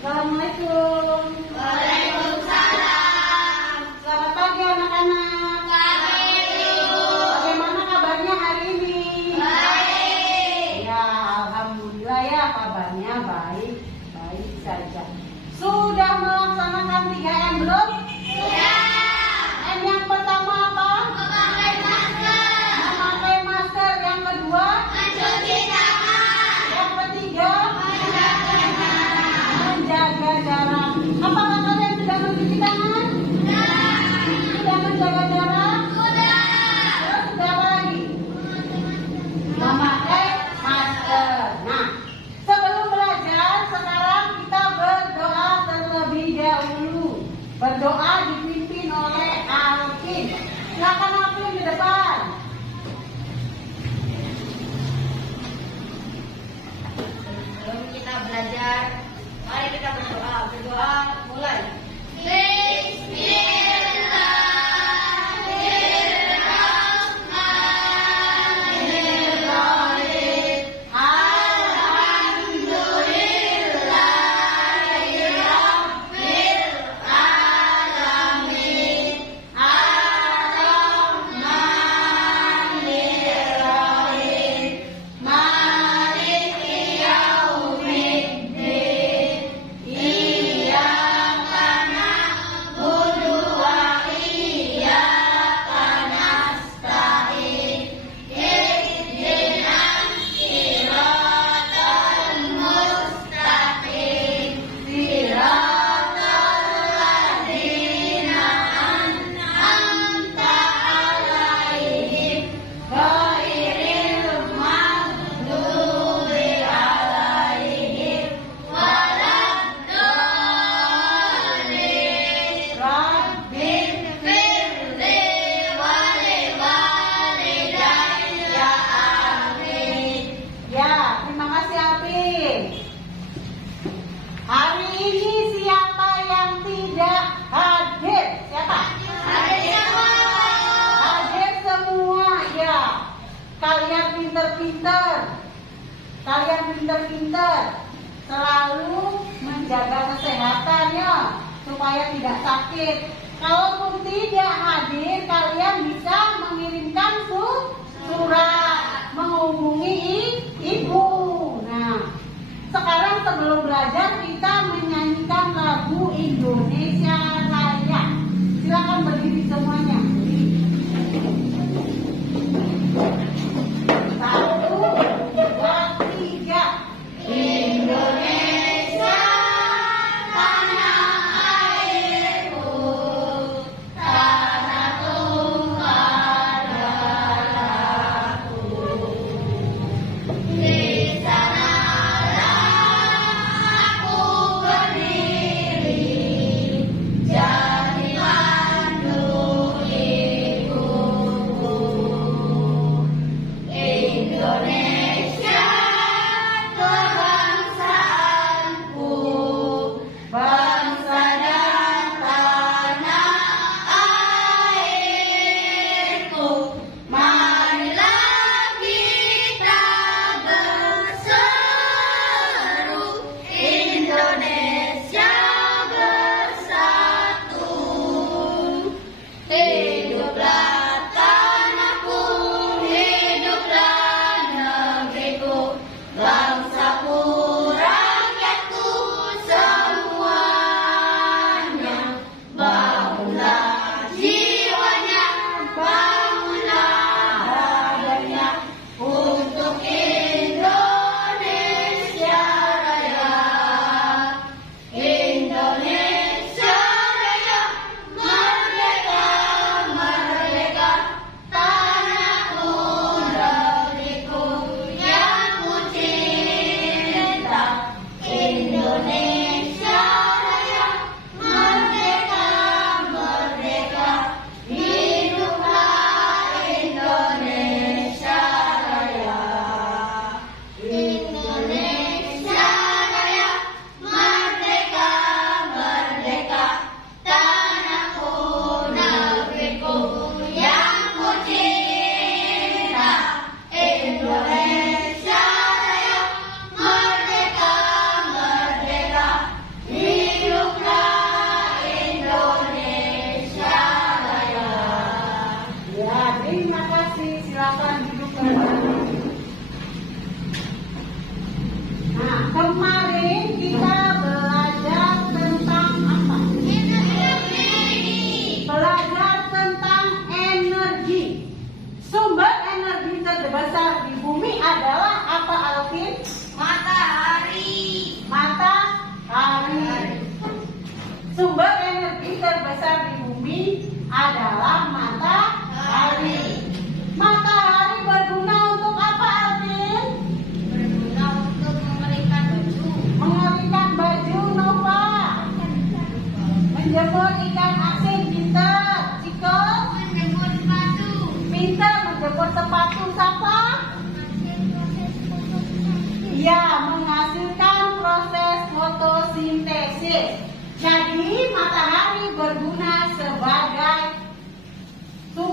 Assalamualaikum. Waalaikumsalam. Selamat pagi anak-anak. Pagi, Ibu. Bagaimana kabarnya hari ini? Baik. Ya, alhamdulillah ya kabarnya baik saja. Sudah melaksanakan 3M belum? Sudah. M yang pertama apa? Memakai masker. Memakai masker. Yang kedua? Mencuci tangan. Yang ketiga? Menjaga jarak. kita belajar. Mari kita berdoa. Berdoa mulai. Bismillahirrahmanirrahim. Alhamdulillahirabbil alamin. Ar-Rahmanir-Rahim. Maliki yaumiddin. Iyyaka na'budu wa iyyaka nasta'in. Ihdinas siratal mustaqim. Siratal ladzina an'amta 'alaihim ghairil maghdubi 'alaihim waladdallin. Rabbighfirli wa liwalidayya. Amin. Ya, terima kasih Alvin. Hari ini siapa yang tidak hadir? Siapa? Hadir semua, ya. Kalian pinter-pinter. Kalian pinter-pinter. Selalu menjaga kesehatannya supaya tidak sakit. Kalaupun tidak hadir, kalian bisa mengirimkan surat menghubungi ibu. Nah, sekarang sebelum belajar kita menyanyikan lagu Indonesia Raya. Silakan berdiri semuanya. Satu, dua, tiga. Indonesia tanah airku, tanah tumpah darahku. Di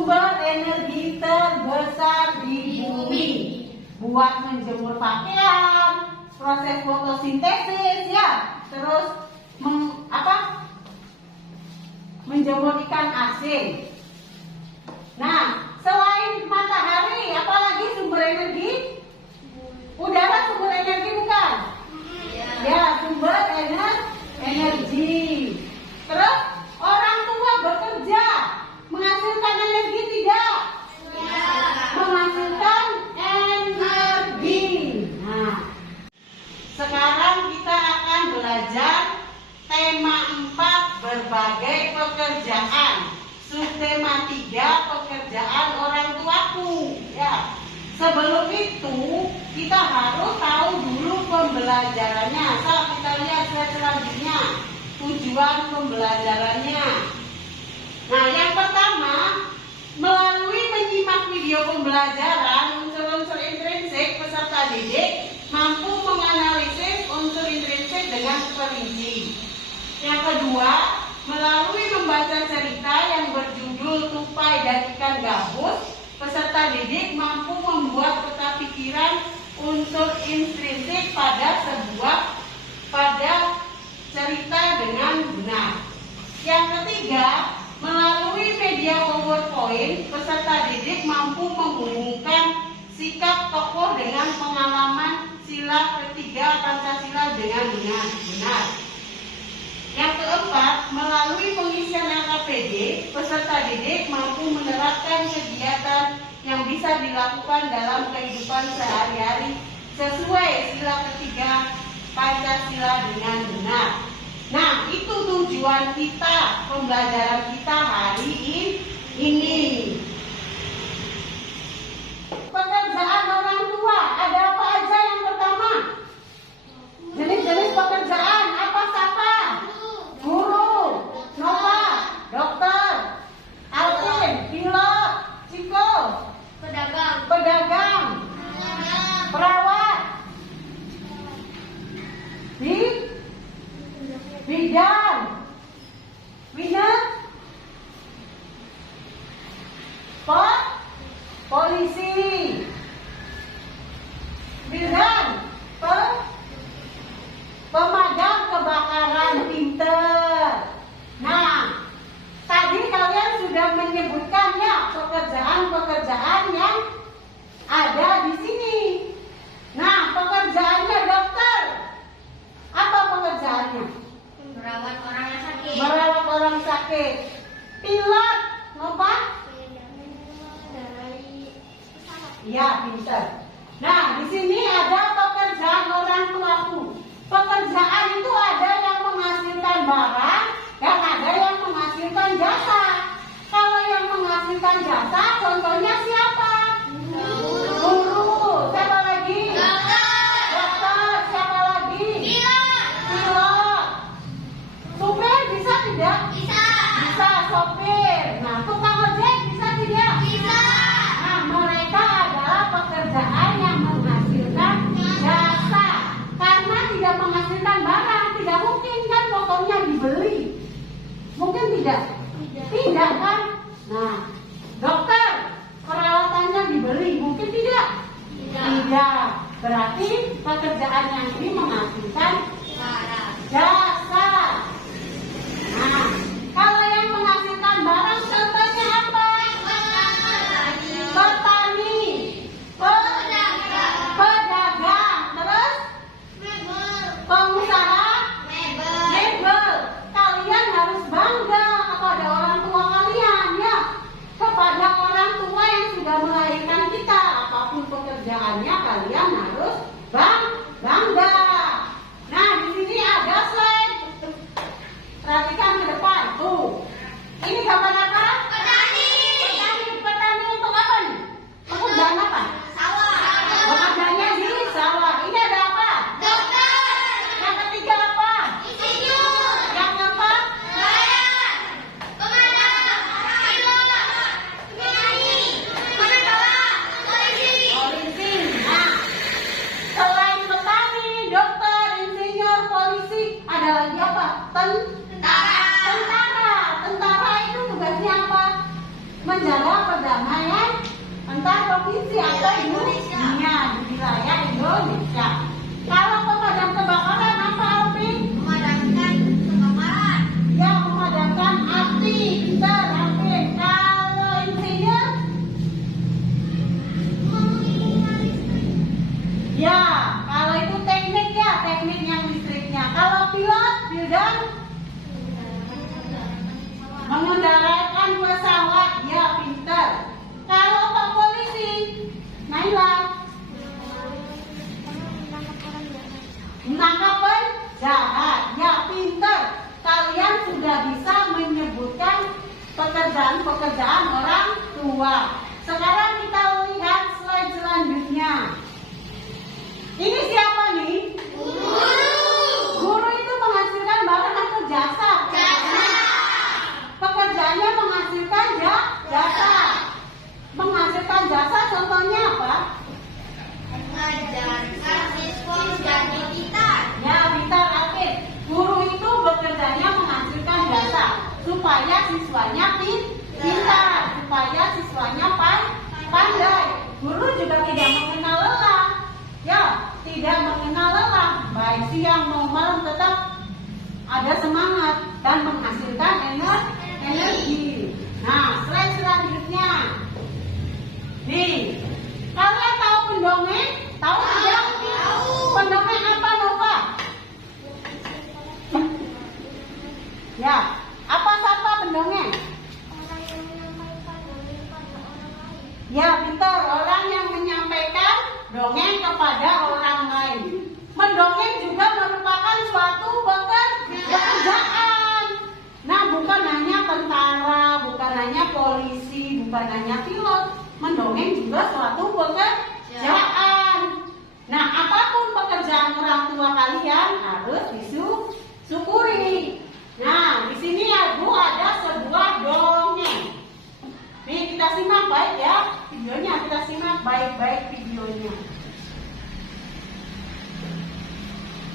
sumber energi terbesar di bumi. Buat menjemur pakaian, proses fotosintesis ya, terus menjemur ikan asin. Nah, selain matahari, apalagi sumber energi? Udara sumber energi bukan? Ya, sumber energi. Terus orang tua bekerja menghasilkan energi tidak? Menghasilkan energi. Nah, sekarang kita akan belajar tema 4 berbagai pekerjaan. Subtema 3 pekerjaan orang tuaku. Ya. Sebelum itu kita harus tahu dulu pembelajarannya. Kita lihat slide selanjutnya. Tujuan pembelajarannya. Nah, yang pertama, melalui menyimak video pembelajaran, unsur-unsur intrinsik peserta didik mampu menganalisis unsur intrinsik dengan terperinci. Yang kedua, melalui membaca cerita yang berjudul Tupai dan Ikan Gabus, peserta didik mampu membuat peta pikiran unsur intrinsik pada cerita dengan benar. Yang ketiga, melalui media PowerPoint, peserta didik mampu menghubungkan sikap tokoh dengan pengalaman sila ketiga Pancasila dengan benar. Yang keempat, melalui pengisian LKPD, peserta didik mampu menerapkan kegiatan yang bisa dilakukan dalam kehidupan sehari-hari sesuai sila ketiga Pancasila dengan benar. Nah, itu tujuan kita, pembelajaran kita hari ini. Pekerjaan orang tua, ada apa aja yang pertama? Jenis-jenis pekerjaan, apa siapa? Guru, Nova, dokter, Alvin, pilot, Ciko, pedagang, perawat, bidan, winner, polisi, bidan, pemadam kebakaran pinter. Nah, tadi kalian sudah menyebutkan ya pekerjaan-pekerjaan yang ada di sini. Nah, pekerjaannya dokter. Apa pekerjaannya? Merawat orang yang sakit. Merawat orang sakit. Pilot, apa? Iya, pinter. Nah, di sini ada pekerjaan orang tuaku. Pekerjaan itu ada yang menghasilkan barang dan ada yang menghasilkan jasa. Kalau yang menghasilkan jasa, contohnya siapa? Guru. Siapa lagi? Dokter. Siapa lagi? Pilot. Supir bisa tidak? Bisa, sopir. Nah, tukang ojek bisa tidak? Nah, mereka adalah pekerjaan yang menghasilkan jasa. Karena tidak menghasilkan barang, tidak mungkin kan motornya dibeli. Mungkin tidak? Tidak kan? Nah, dokter, perawatannya dibeli, mungkin tidak? Tidak. Berarti pekerjaan yang ini menghasilkan jasa. Nah, kalau yang menghasilkan barang contohnya apa? Petani, pedagang, terus pengusaha mebel. Kalian harus bangga kepada orang tua kalian ya, kepada orang tua yang sudah melahirkan kita. Apapun pekerjaannya kalian harus bangga. Nah, di sini ada slide. Perhatikan ke depan. Tuh. Ini gambar apa? Petani untuk apa nih? Pekerjaan apa? Pekerjaannya di sawah. Ini ada apa? Yang ketiga apa? Yang keempat? Polisi. Nah, selain petani, dokter, insinyur, polisi, ada lagi apa? Tentara itu tugasnya apa? Menjaga provinsi atau Indonesia. di wilayah Indonesia. Kalau pemadam kebakaran apa Alvin? Memadamkan kebakaran. Ya, memadamkan api. Pintar Alvin. Kalau insinyur? Ya, kalau itu teknik ya, teknik yang listriknya. Kalau pilot, bidang mengendarakan pesawat, ya pintar. Kalau Pak Polisi, Naila, menangkap penjahat, ya pintar. Kalian sudah bisa menyebutkan pekerjaan-pekerjaan orang tua. Sekarang kita lihat slide selanjutnya. Ini siapa nih? Guru itu menghasilkan barang atau jasa? Pekerjaannya menghasilkan jasa. Menghasilkan jasa contohnya apa? Mengajarkan siswa menjadi pintar. Ya, pintar Alvin. Guru itu bekerjanya menghasilkan jasa supaya siswanya pintar, supaya siswanya pandai. Guru juga tidak mengenal lelah. Ya, tidak mengenal lelah. Baik siang mau malam tetap ada semangat dan menghasilkan energi. Nah, slide selanjutnya. Nih, kalian tahu pendongeng? Tahu tidak? Tahu. Pendongeng apa Nova? Ya, apa siapa pendongeng? Ya, pintar. Orang yang menyampaikan dongeng kepada orang lain. Mendongeng juga merupakan suatu pekerjaan. Nah, bukan hanya tentara, bukan hanya polisi, bukan hanya pilot. Mendongeng juga suatu pekerjaan. Nah, apapun pekerjaan orang tua kalian harus disyukuri. Nah, di sini ya Bu ada sebuah dongeng. Nih kita simak baik ya videonya, kita simak baik-baik videonya.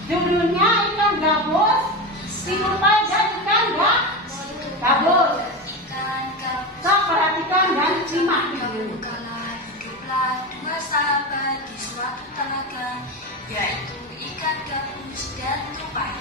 Judulnya ikan gabus, si tupai dan ikan gabus. So, perhatikan dan simak videonya. Hiduplah dua sahabat di suatu telaga, yaitu ikan gabus dan tupai.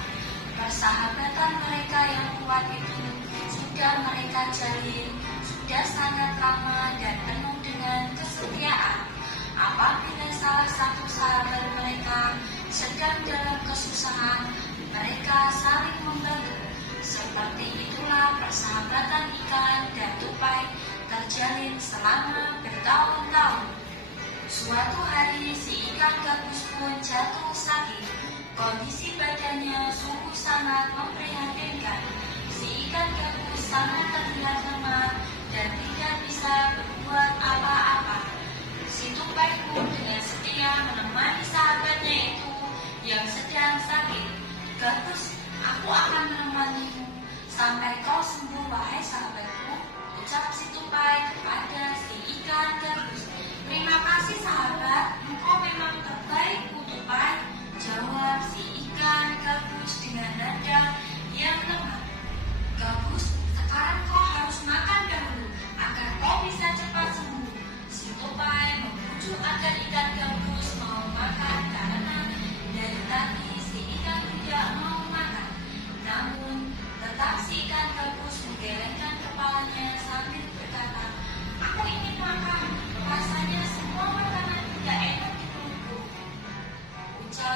Persahabatan mereka yang kuat itu sudah mereka jalin sudah sangat lama dan penuh dengan kesetiaan. Apabila salah satu sahabat mereka sedang dalam kesusahan, mereka saling membantu. Seperti itulah persahabatan ikan dan tupai terjalin selama bertahun-tahun. Suatu hari si ikan gabus pun jatuh sakit. Kondisi badannya sungguh sangat memprihatinkan. Si ikan gabus sangat terlihat lemah dan tidak bisa berbuat apa-apa. Si tupai pun dengan setia menemani sahabatnya itu yang sedang sakit. Gabus, aku akan menemanimu sampai kau sembuh, wahai sahabatku, ucap si tupai kepada si ikan gabus. Terima kasih sahabat, engkau memang terbaikku tupai, jawab si ikan gabus dengan nada yang lemah. Gabus, sekarang kau harus makan dahulu agar kau bisa cepat sembuh. Si tupai membujuk agar ikan gabus mau makan karena dari tadi si ikan tidak mau makan. Namun tetap si ikan gabus menggelengkan kepalanya sambil berkata, aku ingin makan, rasanya semua makanan tidak enak di perutku. Ucap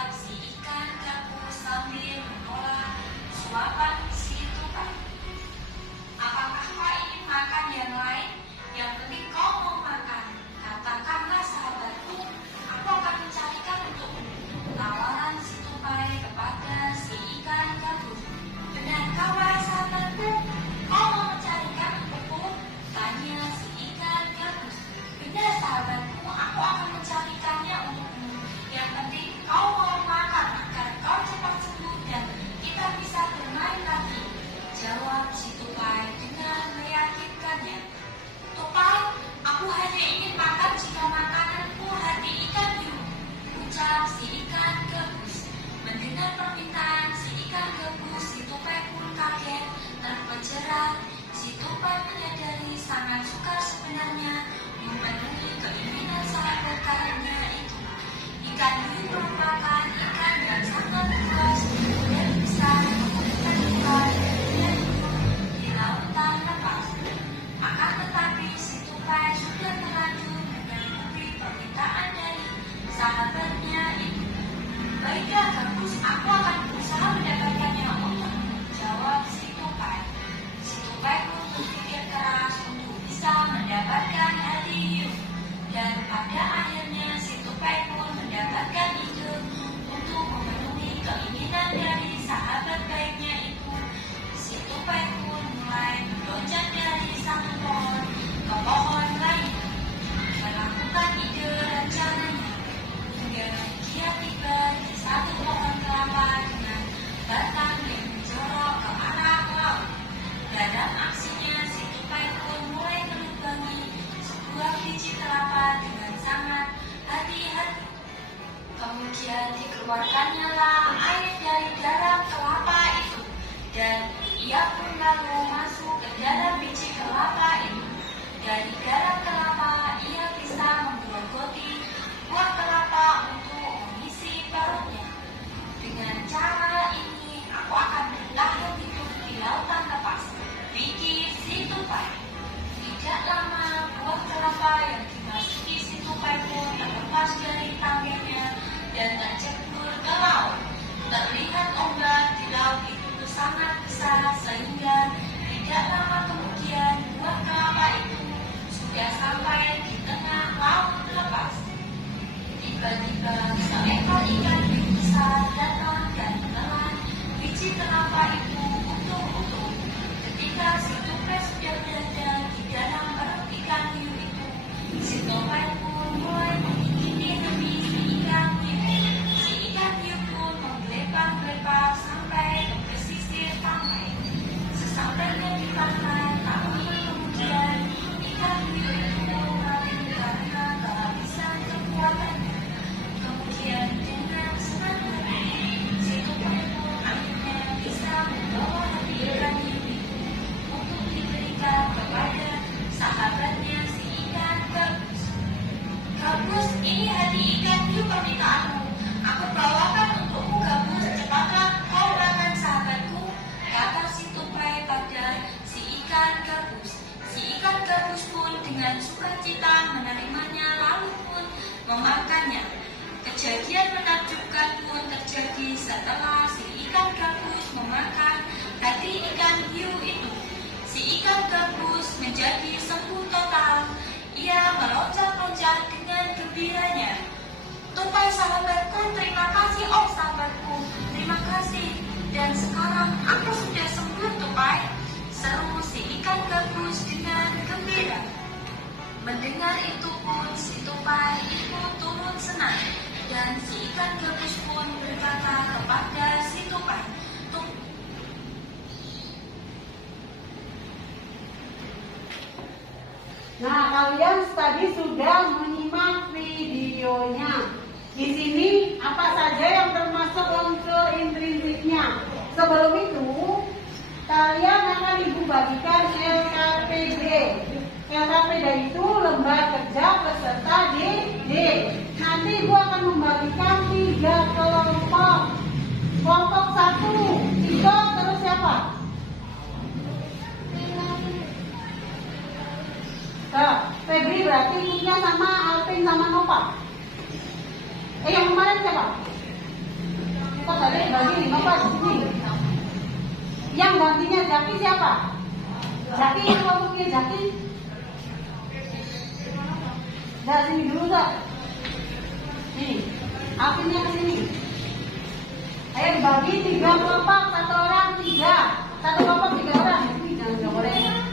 Baiklah Gabus, aku akan berusaha mendapatkannya untuk jawab si tupai. Si tupai pun berpikir keras untuk bisa mendapatkan hati hiu. Dan pada akhirnya si tupai pun mendapatkan ide untuk memenuhi keinginan dari sahabat baiknya itu. Si tupai pun mulai meloncat dari satu pohon ke pohon lain, melakukan ide rencananya, hingga dia tiba di satu pohon kelapa dengan batang yang menjorok ke arah laut. Dalam aksinya, si tupai pun mulai melubangi sebuah biji kelapa dengan sangat hati-hati. Kemudian dikeluarkannya lah air dari dalam kelapa itu, dan ia pun lalu masuk ke dalam biji kelapa itu. Dari dalam kelapa, ia bisa menggerogoti buah kelapa untuk mengisi perutnya. Dengan cara ini, aku akan bertahan hidup di lautan lepas, pikir si tupai. Tidak lama, buah kelapa yang dimasuki si tupai pun terlepas dari tangannya dan tercebur ke laut. Terlihat ombak di laut itu sangat besar sehingga tidak lama kemudian buah kelapa itu sudah sampai di tengah laut lepas. Tiba-tiba seekor ikan yang besar datang dan menelan biji kelapa itu utuh-utuh. Ketika si tupai sudah berada di dalam perut ikan hiu itu, si tupai pun mulai mengikuti si ikan hiu. Si ikan hiu pun menggelepar-gelepar sampai ke pesisir pantai. Sesampainya di pantai, tak lama kemudian ikan hiu itu mati karena kehabisan kekuatannya. Kemudian dengan senang hati, si tupai pun akhirnya bisa membawa hati ikan hiu itu untuk diberikan kepada sahabatnya si ikan gabus. Gabus, ini hati ikan hiu permintaanmu. Aku bawakan untukmu Gabus, cepatlah kau makan sahabatku, kata si tupai pada si ikan gabus. Si ikan gabus pun dengan sukacita menerimanya lalu pun memakannya. Kejadian menakjubkan pun terjadi setelah si ikan gabus memakan hati ikan hiu itu. Si ikan gabus menjadi sembuh total. Ia meloncat-loncat dengan gembiranya. Tupai sahabatku, terima kasih, oh sahabatku, terima kasih. Dan sekarang aku sudah sembuh, tupai, seru si ikan gabus dengan gembira. Mendengar itu pun si tupai itu turut senang. Dan si ikan gabus pun berkata kepada si tupai, Nah, kalian tadi sudah menyimak videonya. Di sini apa saja yang termasuk unsur intrinsiknya. Sebelum itu, kalian akan ibu bagikan LKPD. LKPD itu lembar kerja peserta DD. Nanti ibu akan membagikan 3 kelompok. Kelompok 1, Tito, terus siapa? Febri berarti ikutnya sama Alvin sama Nova. Yang kemarin siapa? Kok tadi bagi Nova di sini? Yang gantinya Jaki siapa? Jaki itu kelompoknya Jaki. Dari sini dulu dah. Nih, Alvinnya ke sini. Ayo bagi 3 kelompok, 1 orang 3. 1 kelompok 3 orang. Ini jangan boleh.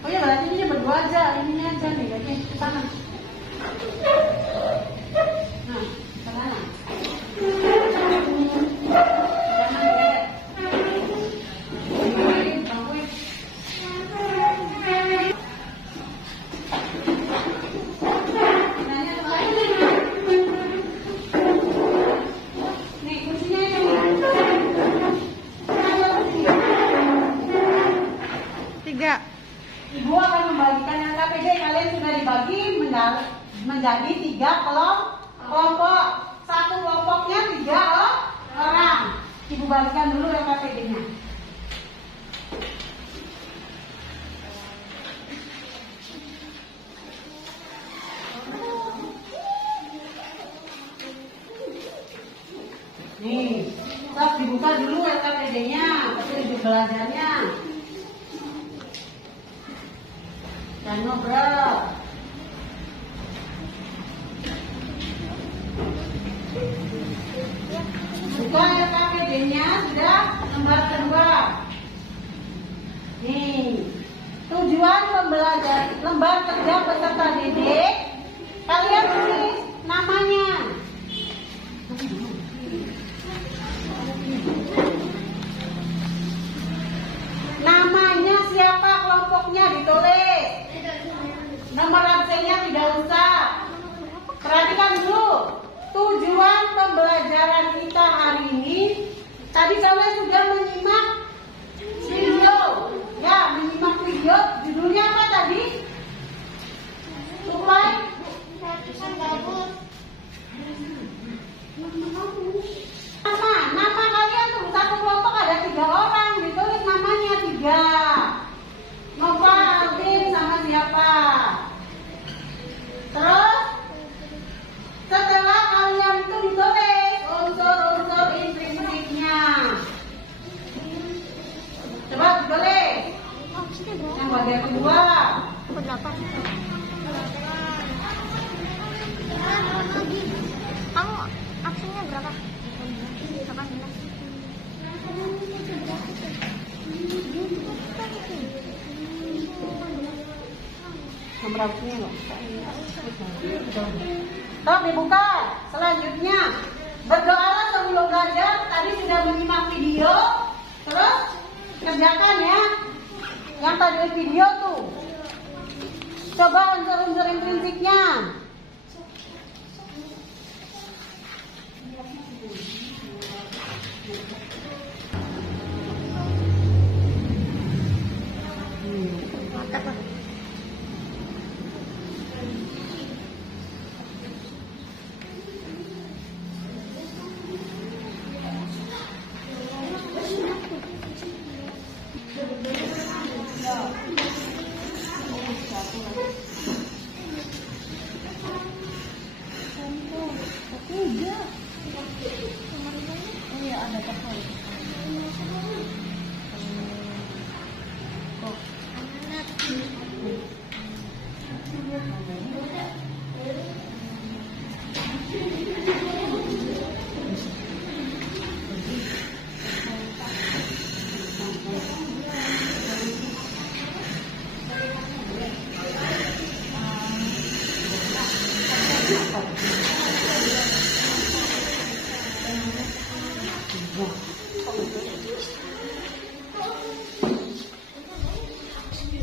Oh ya berarti ini berdua aja, ini aja nih, oke, ke sana. Nah, ke sana. Ibu akan membagikan LKPD. Kalian sudah dibagi menjadi 3 kelompok. Satu kelompoknya 3 orang. Ibu bagikan dulu LKPD-nya. Nih, terus dibuka dulu LKPD-nya, petunjuk belajarnya. Dan ngobrol. Buka LKPD-nya sudah lembar kedua. Nih, tujuan pembelajaran lembar kerja peserta didik. Kalian tulis namanya. Namanya siapa, kelompoknya ditulis. Nomor absennya tidak usah. Perhatikan dulu. Tujuan pembelajaran kita hari ini. Tadi kalian sudah menyimak video. Ya, menyimak video. Judulnya apa tadi? Supaya nama kalian tuh satu kelompok ada 3 orang, ditulis namanya 3. Nova, Alvin sama siapa? Terus setelah kalian itu ditulis unsur-unsur intrinsiknya. Coba ditulis. Yang bagian kedua. Kamu absennya berapa? 18. Nomor absennya loh. Terus dibuka. Selanjutnya berdoalah sebelum belajar. Tadi sudah menyimak video. Terus kerjakan ya. Yang tadi video tuh. Coba unsur-unsur intrinsiknya.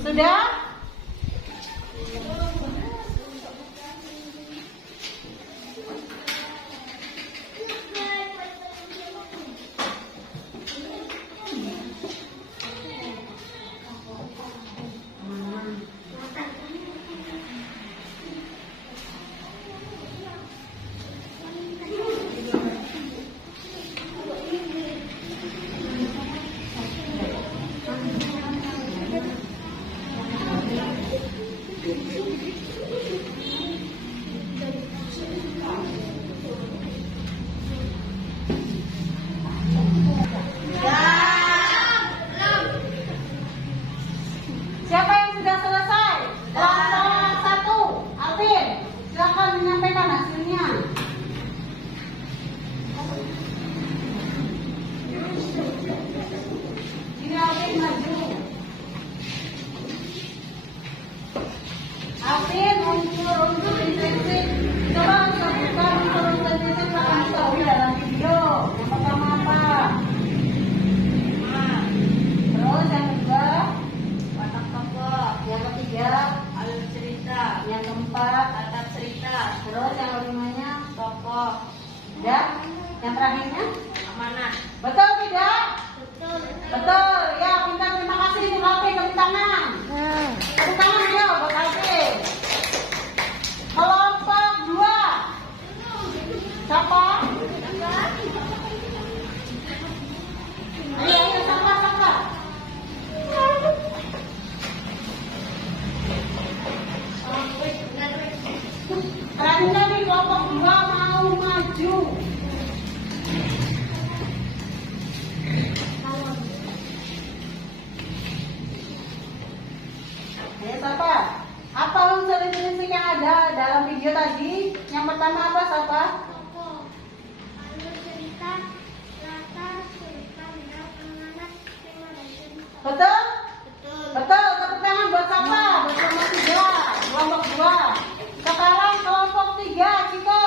Sudah? Siapa yang sudah selesai? Kelompok 1, Alvin, silakan menyampaikan hasilnya. Ini Alvin maju. Alvin, unsur intrinsi. Coba sebutkan unsur intrinsi yang akan diketahui dalam video. Yang pertama apa? Terus yang kedua? Watak tokoh. Yang ketiga? Alur cerita. Yang keempat? Tata cerita. Terus yang kelimanya? Tokoh. Dan yang terakhirnya? Amanah. Betul tidak? Betul. Ya, minta terima kasih untuk HP, tepuk tangan. kelompok 2 mau maju. Ayo siapa? Apa unsur intrinsik yang ada dalam video tadi? Yang pertama apa siapa? Tokoh, alur cerita, latar, cerita, dan penganut, tema dan cerita. Betul? Betul. Tepuk tangan buat siapa? Bersama 3, kelompok 2. Sekarang kelompok 3, Ciko.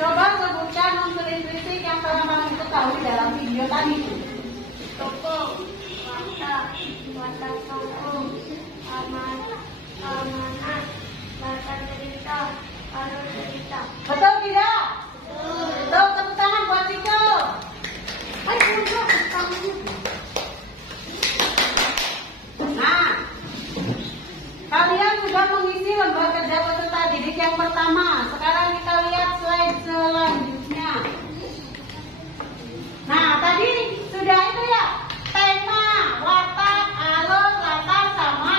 Coba sebutkan unsur intrinsik yang telah kalian ketahui dalam video tadi. Tokoh, watak tokoh, amanat, latar cerita, alur cerita. Betul tidak? Betul. Tepuk tangan buat Ciko. Nah, kalian sudah mengisi lembar kerja peserta didik yang pertama. Sekarang kita lihat slide selanjutnya. Nah, tadi sudah itu ya, tema, watak, alur, latar, sama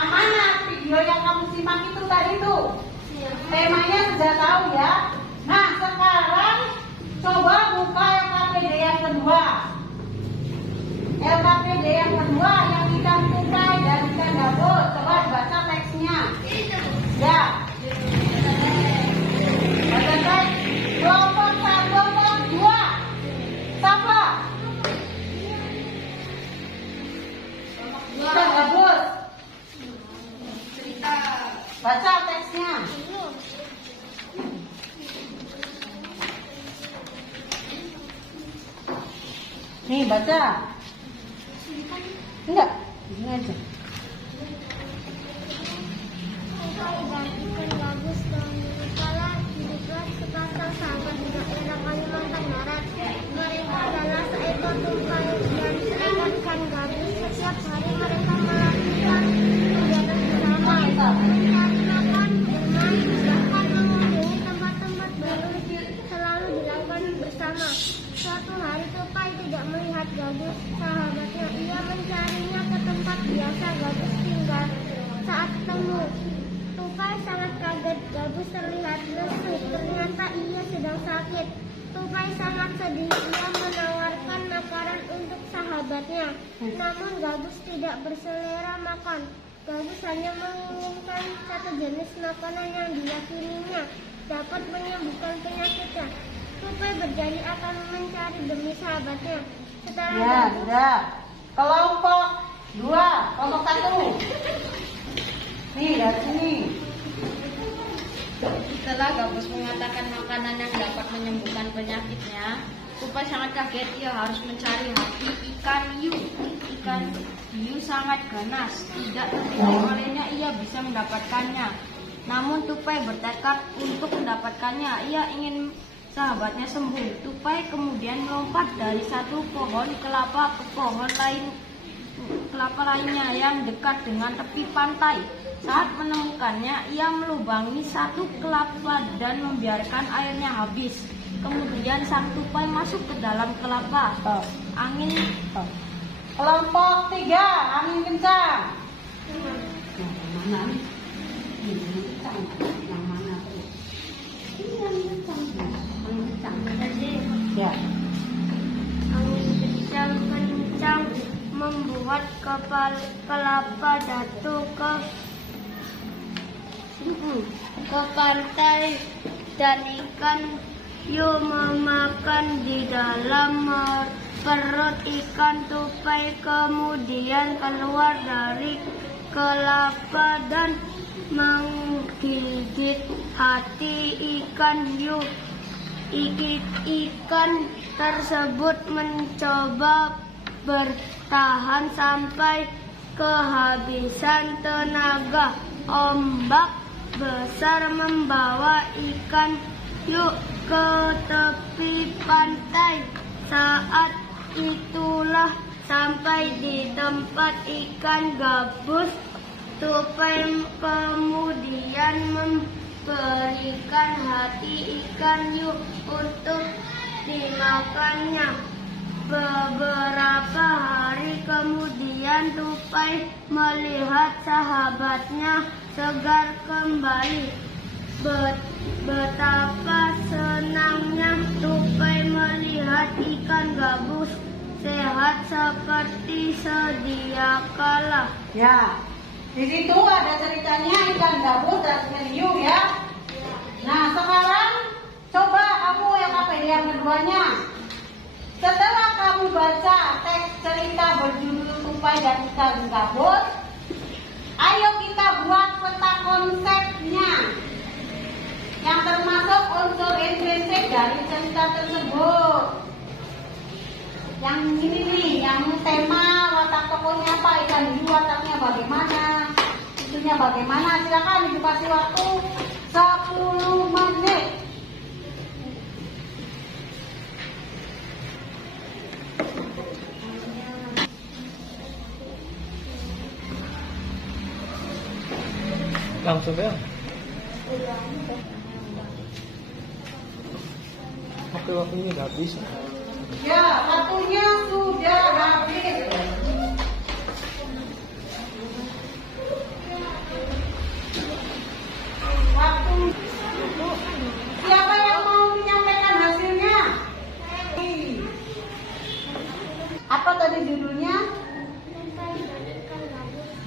amanat. Video yang kamu simak itu tadi tuh. Temanya sudah tahu ya. Nah, sekarang coba buka LKPD yang kedua. LKPD yang kedua yang ikan tupai dan ikan gabus. Coba baca teksnya. Ya. Baca teks. Kelompok 1, kelompok 2. Siapa? Ikan gabus. Baca teksnya. Nih baca. Enggak, ini aja. Ikan bagus dan kepala hiduplah sepasang sahabat di daerah Kalimantan Barat. Mereka adalah seekor tupai dan seekor ikan gabus. Setiap hari mereka melakukan kegiatan bersama, mencari makan, bermain, bahkan mengunjungi tempat-tempat baru selalu dilakukan bersama. Suatu hari tupai tidak melihat gabus sahabatnya. Ia mencarinya ke tempat biasa gabus tinggal. Saat ketemu, tupai sangat kaget. Gabus terlihat lesu. Ternyata ia sedang sakit. Tupai sangat sedih. Ia menawarkan makanan untuk sahabatnya. Namun gabus tidak berselera makan. Gabus hanya menginginkan satu jenis makanan yang diyakininya dapat menyembuhkan penyakitnya. Tupai berjanji akan mencari demi sahabatnya. Setelah Ya, gabus sudah. Kelompok 2, kelompok 1. Nih, dari sini. Setelah gabus mengatakan makanan yang dapat menyembuhkan penyakitnya, tupai sangat kaget. Ia harus mencari hati ikan hiu. Ikan hiu sangat ganas. Tidak tertipu olehnya ia bisa mendapatkannya. Namun tupai bertekad untuk mendapatkannya. Ia ingin sahabatnya sembuh. Tupai kemudian melompat dari satu pohon kelapa ke pohon kelapa lainnya yang dekat dengan tepi pantai. Saat menemukannya, ia melubangi satu kelapa dan membiarkan airnya habis. Kemudian sang tupai masuk ke dalam kelapa. Angin Kelompok 3, angin kencang. Yang mana? Yang kencang. Yang mana tuh? Ini yang kencang. Angin kencang. Ya. angin kencang membuat kelapa jatuh ke pantai dan ikan hiu memakan di dalam perut ikan. Tupai kemudian keluar dari kelapa dan menggigit hati ikan hiu. Ikan tersebut mencoba bertahan sampai kehabisan tenaga. Ombak besar membawa ikan hiu ke tepi pantai. Saat itulah sampai di tempat ikan gabus. Tupai kemudian memberikan hati ikan hiu untuk dimakannya. Beberapa hari kemudian Tupai melihat sahabatnya segar kembali. Betapa senangnya Tupai melihat ikan gabus sehat seperti sedia kala. Ya, di situ ada ceritanya ikan gabus dan ikan hiu ya. Nah, sekarang coba kamu yang keduanya. Setelah kamu baca teks cerita berjudul Tupai dan ikan gabus, ayo kita buat peta konsepnya yang termasuk unsur intrinsik dari cerita tersebut. Yang ini nih, yang tema watak tokohnya apa, ikan hiu wataknya bagaimana, itunya bagaimana. Silakan dikasih waktu 10 menit. Langsung ya. Oke, waktunya udah habis. Ya, waktunya sudah habis. Waktu. Siapa yang mau menyampaikan hasilnya? Apa tadi judulnya?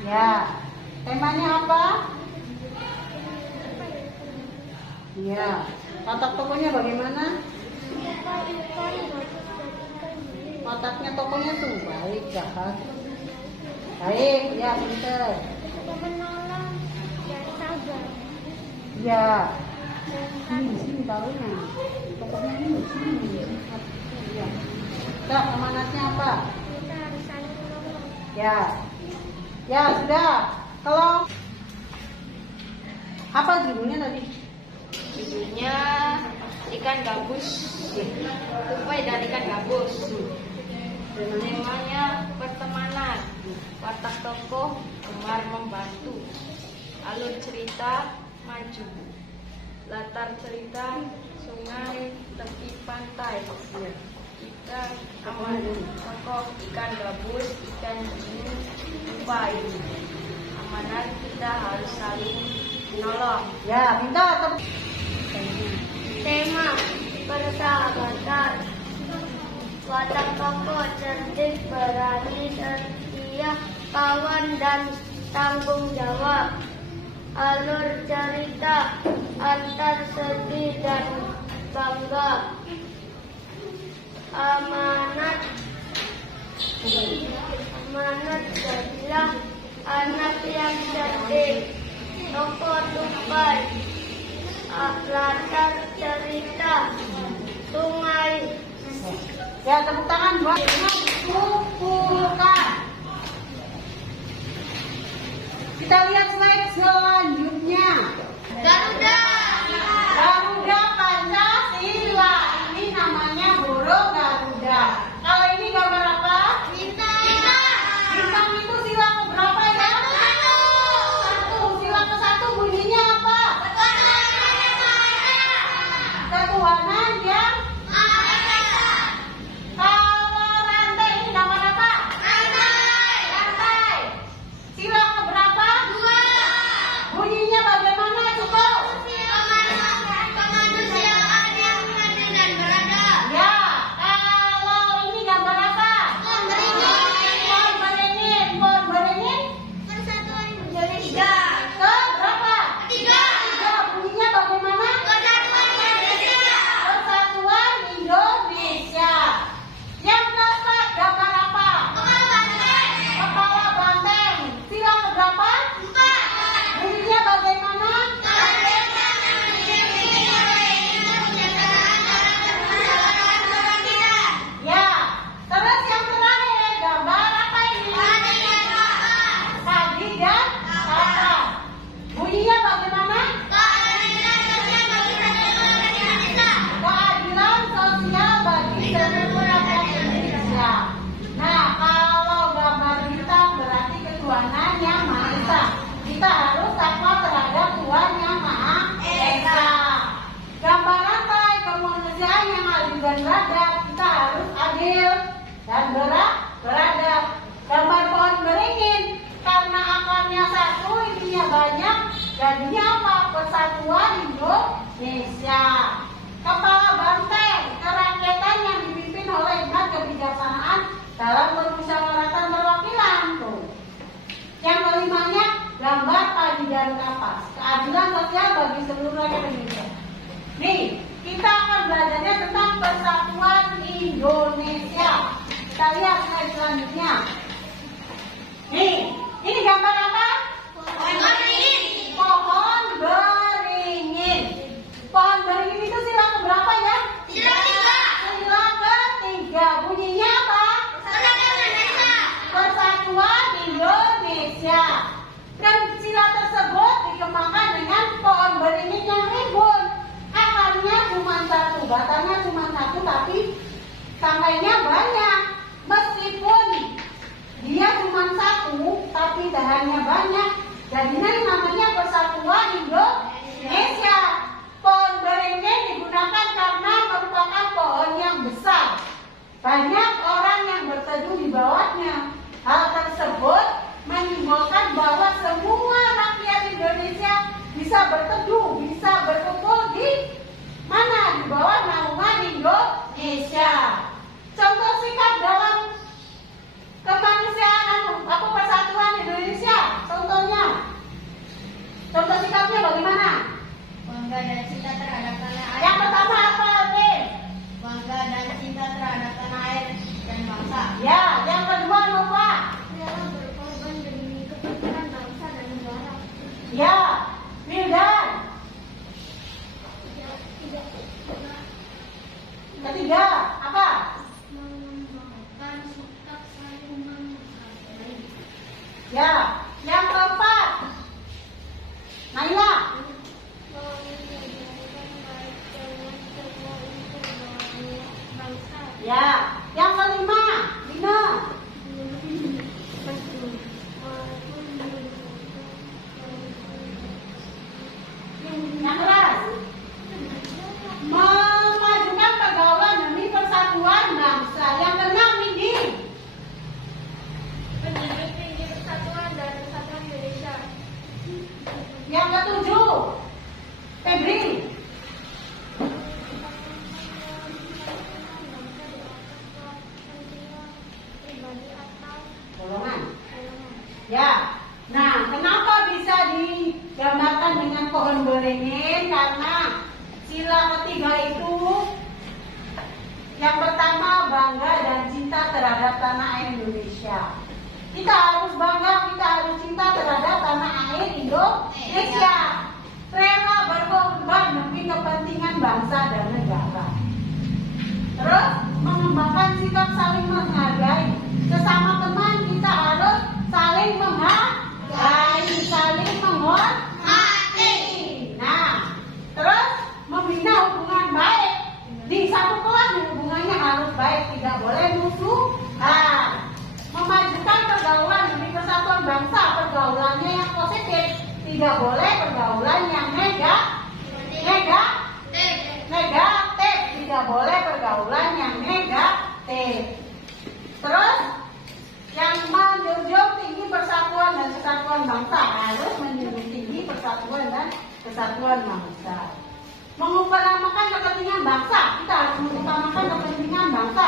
Ya. Temanya apa? Ya. Watak tokohnya bagaimana? Wataknya tokohnya tuh baik, jahat. Baik, ya pinter. Menolong dan sabar. Ya. Sini taruhnya. Tokohnya ini sini. Ya. Nah, amanatnya apa? Kita harus saling menolong. Ya. Ya, sudah. Kalau apa judulnya tadi? Judulnya ikan gabus. Tupai dan ikan gabus. Temanya pertemanan. Watak tokoh gemar membantu. Alur cerita maju. Latar cerita sungai tepi pantai. Ikan aman. Tokoh ikan gabus, ikan hiu, tupai. Amanat kita harus saling menolong. Ya, minta Tema persahabatan. Watak tokoh cerdik, berani, setia, kawan dan tanggung jawab. Alur cerita antar sedih dan bangga. Amanat jadilah anak yang cerdik. Tokoh Tupai. Latar cerita sungai. ya, tepuk tangan buat kumpulkan. Kita lihat slide selanjutnya. Garuda. Garuda Pancasila. Ini namanya burung Garuda. Kalau ini gambar apa? Bintang itu sila keberapa ya? Satu. Sila ke-1 bunyinya apa? Ketuhanan yang kalau rantai ini gambar apa? Rantai. Sila keberapa? Bunyinya bagaimana? Cukup. Ya, kalau ini gambar apa? Pohon beringin. Pohon beringin ke berapa? Tiga. Bunyinya bagaimana? Persatuan Indonesia. Yang keempat gambar apa? Kepala banteng. Sila keberapa? Bunyinya bagaimana? Ya. Terus yang terakhir gambar apa ini? Padi dan kata. Bunyinya bagaimana? Keadilan sosial bagi seluruh rakyat Indonesia. Nah, kalau gambar bintang berarti ketuhanan yang Maha Esa. Kita harus takwa terhadap Tuhan yang Maha Esa. Gambar rantai kemanusiaan yang adil dan beradab. Kita harus adil dan beradab. Gambar pohon beringin karena akarnya satu, ininya banyak, jadinya apa? Persatuan Indonesia. Kepala banteng, kerakyatan yang dipimpin oleh hikmat kebijaksanaan dalam permusyawaratan perwakilan. Tuh. Yang kelimanya, gambar padi dan kapas, keadilan sosial bagi seluruh rakyat Indonesia. Nih, kita akan belajarnya tentang persatuan Indonesia. Kita lihat slide selanjutnya. Nih, ini gambar apa? Pohon beringin. Pohon beringin. Pohon beringin itu sila keberapa ya? Sila ketiga. Sila ketiga. Bunyinya apa? Persatuan Indonesia. Dan sila tersebut dikembangkan dengan pohon beringin yang rimbun. Akarnya cuma satu, batangnya cuma satu, tapi sampainya banyak. Meskipun dia cuma satu, tapi dahannya banyak. Jadinya namanya Persatuan Indonesia. Pohon beringin digunakan karena merupakan pohon yang besar. Banyak orang yang berteduh di bawahnya. Hal tersebut menyimbolkan bahwa semua rakyat Indonesia bisa berteduh, bisa berkumpul di mana? Di bawah naungan Indonesia. Contoh singkat dalam kemanusiaan apa persatuan Indonesia? Contohnya, contoh singkatnya bagaimana? Bangga dan cinta terhadap tanah air. Yang pertama apa, Oke? Bangga dan cinta terhadap tanah air dan bangsa. Ya, yang kedua lupa. Rela berkorban demi kepentingan bangsa dan negara. Ya, Wildan. Ketiga, apa? Mengembangkan sikap saling menghargai. Ya, yang keempat. Naila. Menyebarkan baik dengan semua untuk bangsa. Ya, yang kelima. Dina. Yang keras. Memajukan pergaulan demi persatuan bangsa. Yang keenam, Nindi. Menjunjung tinggi persatuan dan kesatuan Indonesia. Yang ketujuh, Febri. Pribadi atau Golongan. golongan. Ya. Nah, kenapa bisa digambarkan dengan pohon beringin? Karena sila ketiga itu yang pertama bangga dan cinta terhadap tanah air Indonesia. Kita harus bangga, kita harus cinta terhadap tanah air Indonesia. Rela berkorban demi kepentingan bangsa dan negara. Terus mengembangkan sikap saling menghargai. Sesama teman kita harus saling menghargai, saling menghormati. Nah, terus membina hubungan baik. Di satu kelas hubungannya harus baik, tidak boleh musuhan. Memajukan pergaulan demi persatuan bangsa, pergaulannya yang positif. Tidak boleh pergaulan yang negatif. Tidak boleh pergaulan yang negatif. Terus yang menjunjung tinggi persatuan dan kesatuan bangsa, harus menjunjung tinggi persatuan dan kesatuan bangsa. Mengutamakan kepentingan bangsa, kita harus mengutamakan kepentingan bangsa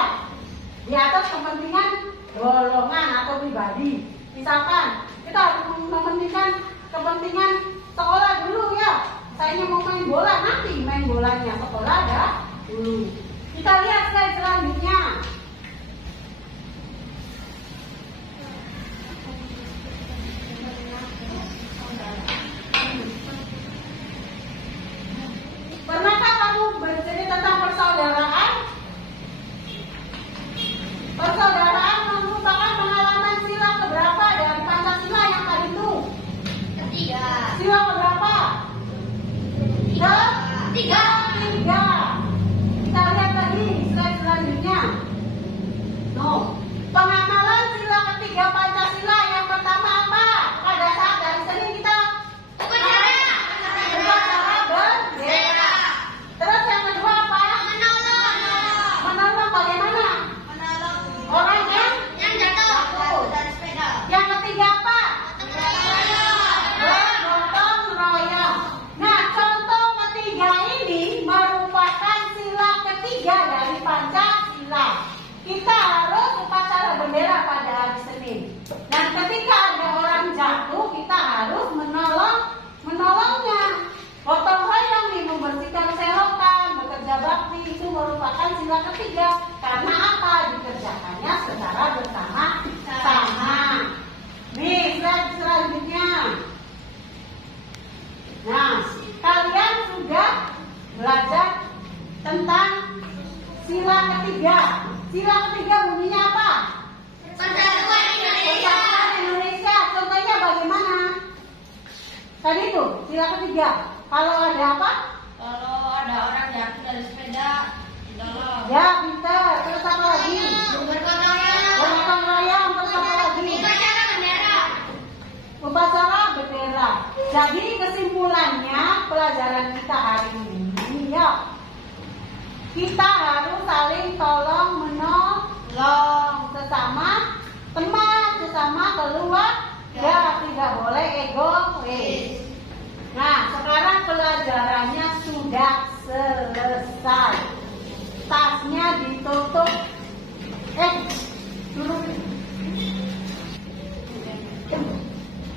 di atas kepentingan golongan atau pribadi. Misalkan kita harus mementingkan kepentingan sekolah dulu ya. Saya mau main bola, nanti main bolanya, sekolah dah dulu. Kita lihat slide selanjutnya. Pernahkah kamu bercerita tentang persaudaraan? Persaudaraan merupakan pengalaman sila keberapa dari Pancasila yang tadi itu? Ketiga. Sila keberapa? Ketiga. Kita lihat lagi slide selanjutnya. No. Pengamalan sila ketiga Pancasila yang pertama apa? Pada saat dari Senin kita upacara bendera. Terus yang kedua apa? itu merupakan sila ketiga. Karena apa? Dikerjakannya secara bersama-sama. Nih, slide selanjutnya. Nah, kalian sudah belajar tentang sila ketiga. Sila ketiga bunyinya apa? Persatuan Indonesia. Persatuan Indonesia. Contohnya bagaimana? Tadi itu sila ketiga. Kalau ada apa? Kalau ada orang jatuh dari sepeda, tolong. Ya, pintar. Terus apa lagi? Bergotong royong. Gotong royong. Terus apa lagi? Upacara bendera. Upacara bendera. Jadi kesimpulannya pelajaran kita hari ini ya, kita harus saling tolong menolong sesama teman, sesama keluarga, tidak boleh egois. Nah, sekarang pelajarannya sudah selesai. Tasnya ditutup. Turun.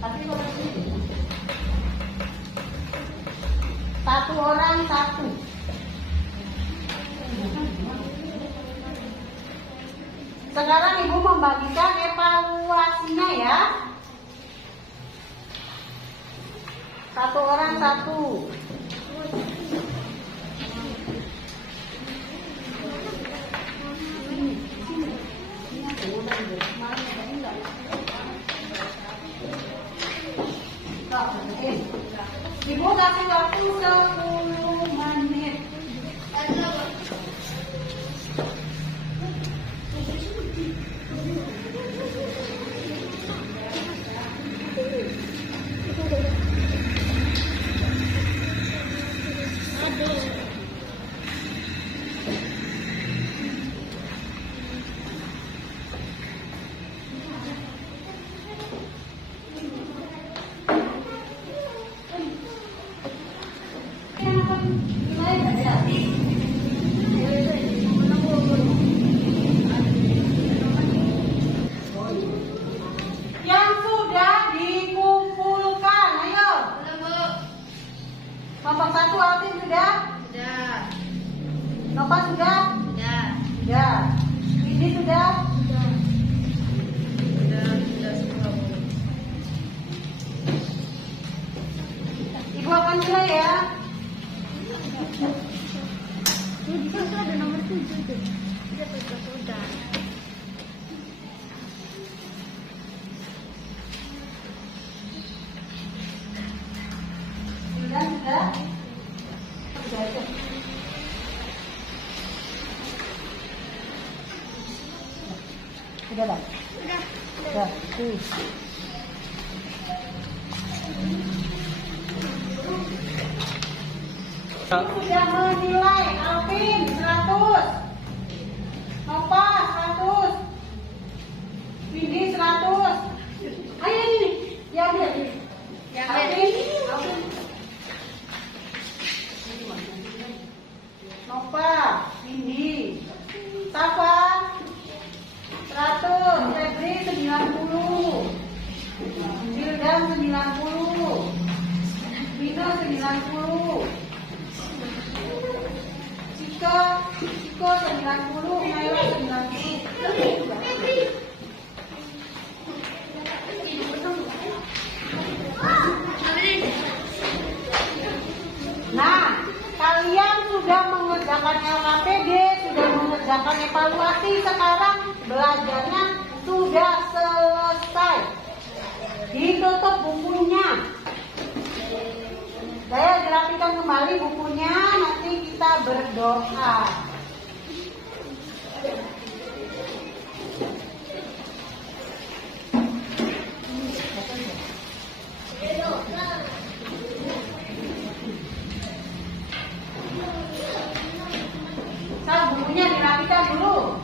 Tapi kalau sini. Satu orang satu. Sekarang Ibu membagikan evaluasinya ya. Satu orang satu. Ibu kasih waktu 10 menit. Yang sudah dikumpulkan, ayo. Kelompok satu Alvin sudah? Sudah. Nova sudah? Sudah. Sudah. Ini sudah? Sudah semua. Ibu akan mulai ya. Ada nomor 7 tuh. Sudah. Sudah? Sudah aja. Sudah bang? Sudah. Sudah menilai Alvin 100, Nova 100, Windy 100. Ayo ini, ya ambil. Yang Alvin. Nova, Windy, Safa 100, Febri 90, Wildan 90, Vino 90, Ciko 90, Naila 90. Nah, kalian sudah mengerjakan LKPD, sudah mengerjakan evaluasi, sekarang belajarnya sudah selesai. Ditutup bukunya. Saya rapikan kembali bukunya, nanti kita berdoa. Bukunya dirapikan dulu.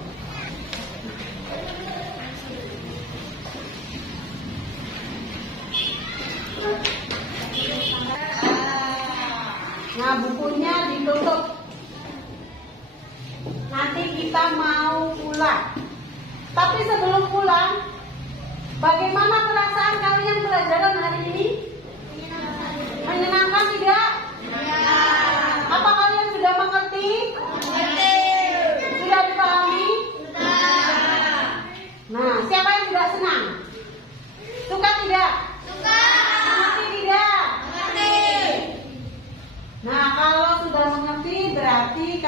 Nah, bukunya ditutup. Nanti kita mau pulang. Tapi sebelum pulang, bagaimana perasaan kalian pelajaran hari ini? Menyenangkan tidak? Apa kalian sudah mengerti?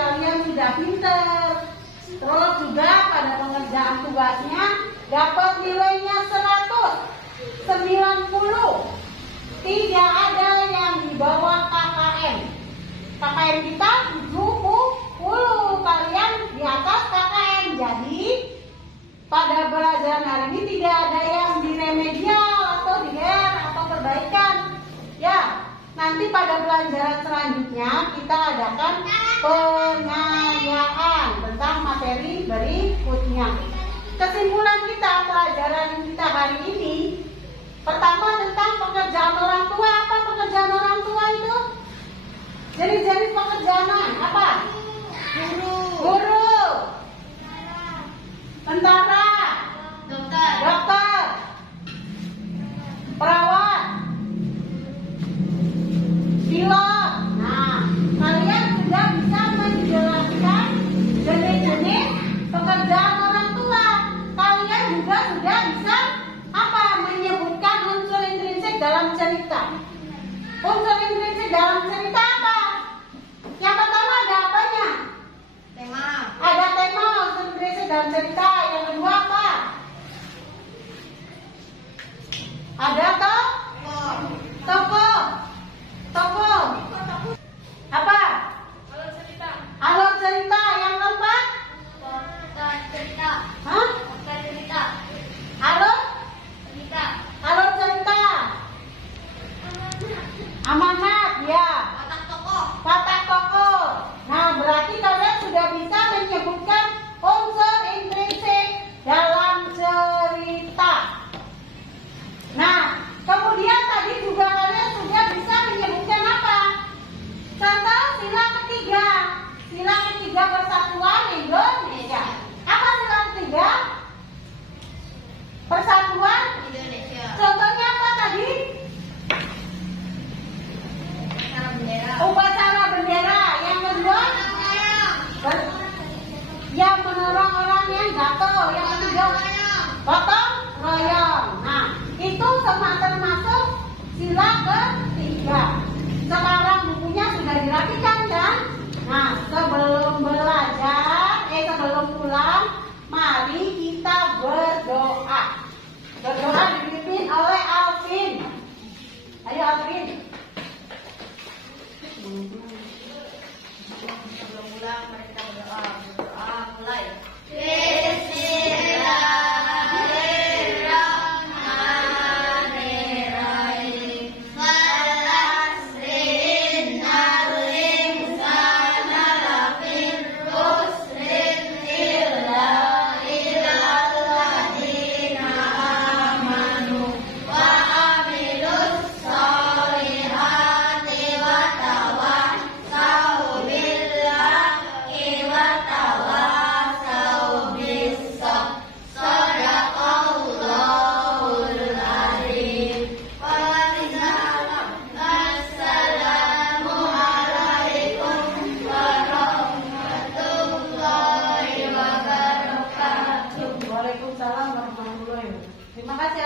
kalian sudah pinter. Terus juga pada pengerjaan tugasnya dapat nilainya 190. Tidak ada yang di bawah KKM. KKM kita 70, kalian di atas KKM. Jadi pada pelajaran hari ini tidak ada yang di remedial atau di GR atau perbaikan. Ya, nanti pada pelajaran selanjutnya kita adakan pengayaan tentang materi berikutnya. Kesimpulan kita pelajaran kita hari ini, pertama tentang pekerjaan orang tua. Apa pekerjaan orang tua itu? Jenis-jenis pekerjaan apa? Guru, tentara, dokter, perawat, pilot. Nah, kalian sudah bisa menjelaskan jenis-jenis pekerjaan orang tua. Kalian juga sudah bisa menyebutkan unsur intrinsik dalam cerita. Unsur intrinsik dalam cerita apa? Yang pertama ada apanya? Tema. Ada tema unsur intrinsik dalam cerita. Yang kedua apa? Ada tokoh. Apa? Alur cerita. Yang keempat? Hah? Alur cerita. Amanat, ya. Watak tokoh. Nah, berarti kalian sudah bisa menyebutkan unsur intrinsik dalam cerita. Nah, kemudian tadi juga kalian sudah bisa menyebutkan apa? Contoh sila ketiga. Sila ketiga Persatuan Indonesia. Apa sila ketiga? Persatuan Indonesia. Contohnya apa tadi? Upacara bendera. Yang kedua? Yang menolong orang yang jatuh. Yang ketiga? Gotong royong. Nah, itu termasuk sila ketiga. Sekarang bukunya sudah dirapikan kan? Nah, sebelum pulang, mari kita berdoa. Berdoa dipimpin oleh Alvin. Ayo Alvin. Sebelum pulang, mari kita berdoa. Berdoa mulai. Waalaikumsalam warahmatullahi wabarakatuh. Terima kasih